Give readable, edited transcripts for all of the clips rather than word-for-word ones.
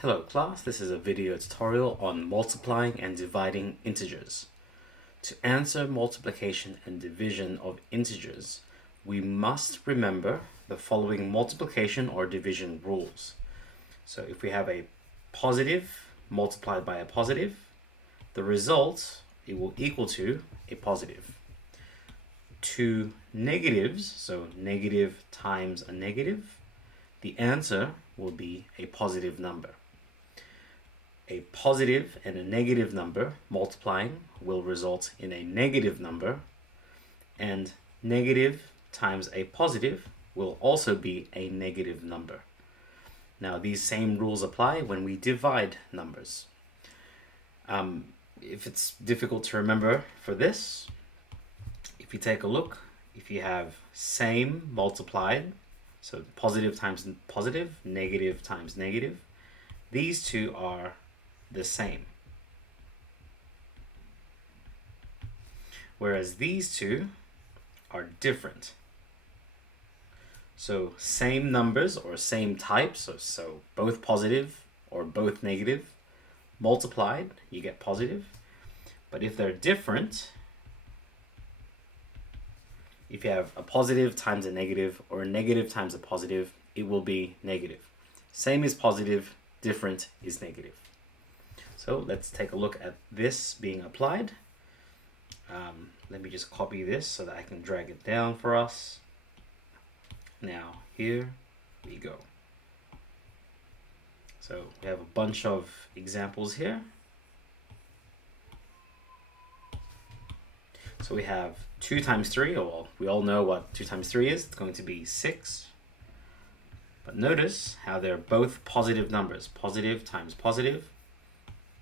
Hello class, this is a video tutorial on multiplying and dividing integers. To answer multiplication and division of integers, we must remember the following multiplication or division rules. So if we have a positive multiplied by a positive, the result, it will equal to a positive. Two negatives, so negative times a negative, the answer will be a positive number. A positive and a negative number multiplying will result in a negative number, and negative times a positive will also be a negative number. Now, these same rules apply when we divide numbers. If it's difficult to remember for this, if you take a look, if you have same multiplied, so positive times positive, negative times negative, these two are the same. Whereas these two are different. So same numbers or same types, so both positive or both negative, multiplied, you get positive. But if they're different, if you have a positive times a negative or a negative times a positive, it will be negative. Same is positive, different is negative. So let's take a look at this being applied. Let me just copy this so that I can drag it down for us. Now here we go. So we have a bunch of examples here. So we have 2 times 3, well, we all know what 2 times 3 is. It's going to be 6. But notice how they're both positive numbers. Positive times positive.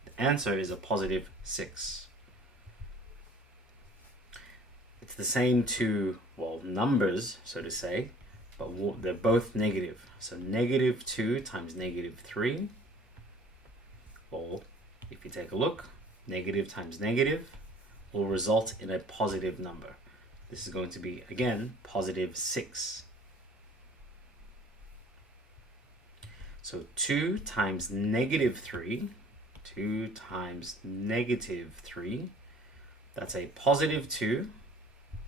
The answer is a positive 6. It's the same two, well, numbers, so to say, but they're both negative. So negative 2 times negative 3. Well, if you take a look, negative times negative will result in a positive number. This is going to be, again, positive 6. So 2 times negative 3, 2 times negative 3, that's a positive 2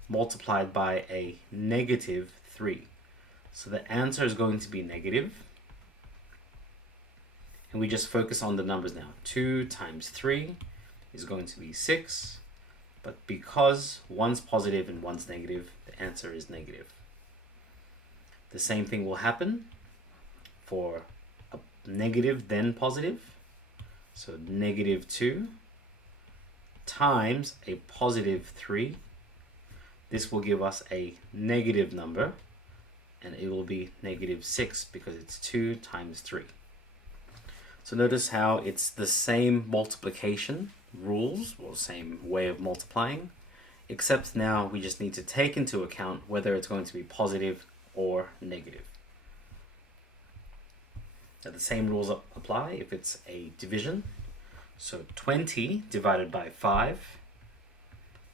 multiplied by a negative 3. So the answer is going to be negative. And we just focus on the numbers now. 2 times 3 is going to be 6. But because one's positive and one's negative, the answer is negative. The same thing will happen for a negative then positive. So negative 2 times a positive 3. This will give us a negative number, and it will be negative 6 because it's 2 times 3. So notice how it's the same multiplication rules, or same way of multiplying, except now we just need to take into account whether it's going to be positive or negative. Now the same rules apply if it's a division. So 20 divided by 5,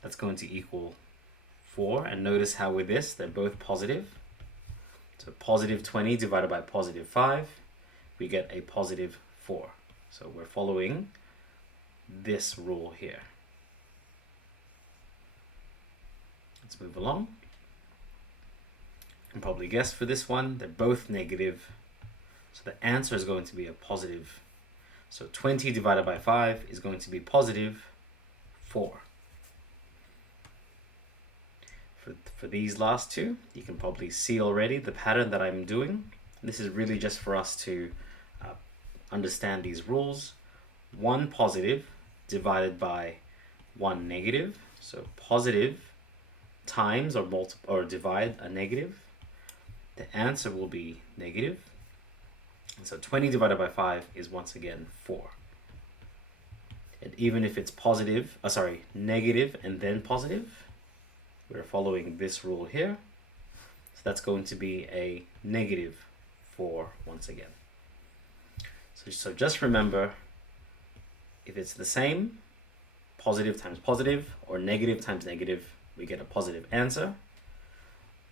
that's going to equal 4. And notice how with this, they're both positive. So positive 20 divided by positive 5, we get a positive 4. So we're following this rule here. Let's move along. You can probably guess for this one, they're both negative. So the answer is going to be a positive. So 20 divided by 5 is going to be positive 4. For these last two, you can probably see already the pattern that I'm doing. This is really just for us to understand these rules. One positive divided by one negative. So positive times or divide a negative. The answer will be negative. And so 20 divided by 5 is once again 4. And even if it's negative and then positive, we're following this rule here. So that's going to be a negative 4 once again. So just remember, if it's the same, positive times positive or negative times negative, we get a positive answer.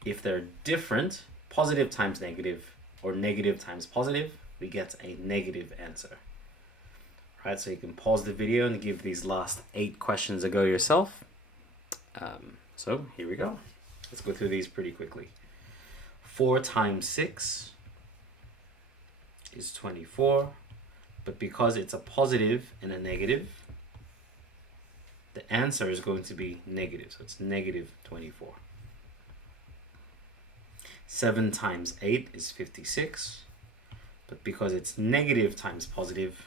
If they're different, positive times negative or negative times positive, we we get a negative answer. Right, so you can pause the video and give these last 8 questions a go yourself. So here we go. Let's go through these pretty quickly. 4 times 6 is 24, but because it's a positive and a negative, the answer is going to be negative, so it's negative 24. 7 times 8 is 56, but because it's negative times positive,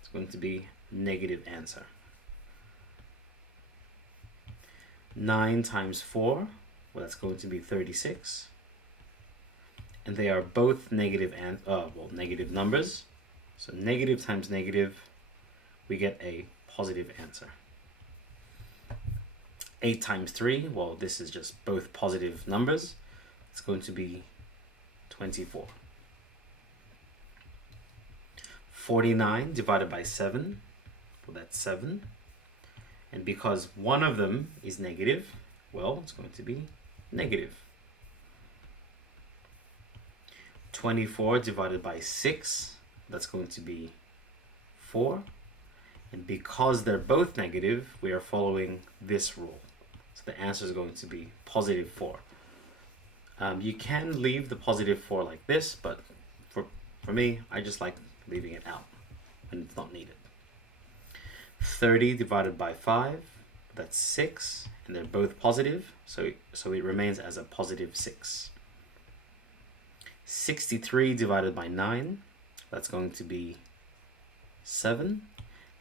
it's going to be negative answer. 9 times 4, well, that's going to be 36. And they are both negative negative numbers. So negative times negative, we get a positive answer. 8 times 3, well, this is just both positive numbers. It's going to be 24. 49 divided by 7, well, that's 7. And because one of them is negative, well, it's going to be negative. 24 divided by 6, that's going to be 4. And because they're both negative, we are following this rule. So the answer is going to be positive 4. You can leave the positive 4 like this, but for me, I just like leaving it out when it's not needed. 30 divided by 5, that's 6, and they're both positive, so it remains as a positive 6. 63 divided by 9, that's going to be 7,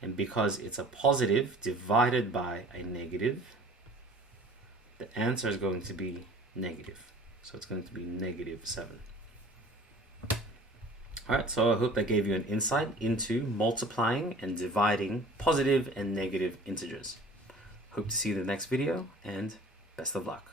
and because it's a positive divided by a negative, the answer is going to be negative, so it's going to be negative 7. Alright, so I hope that gave you an insight into multiplying and dividing positive and negative integers. Hope to see you in the next video, and best of luck.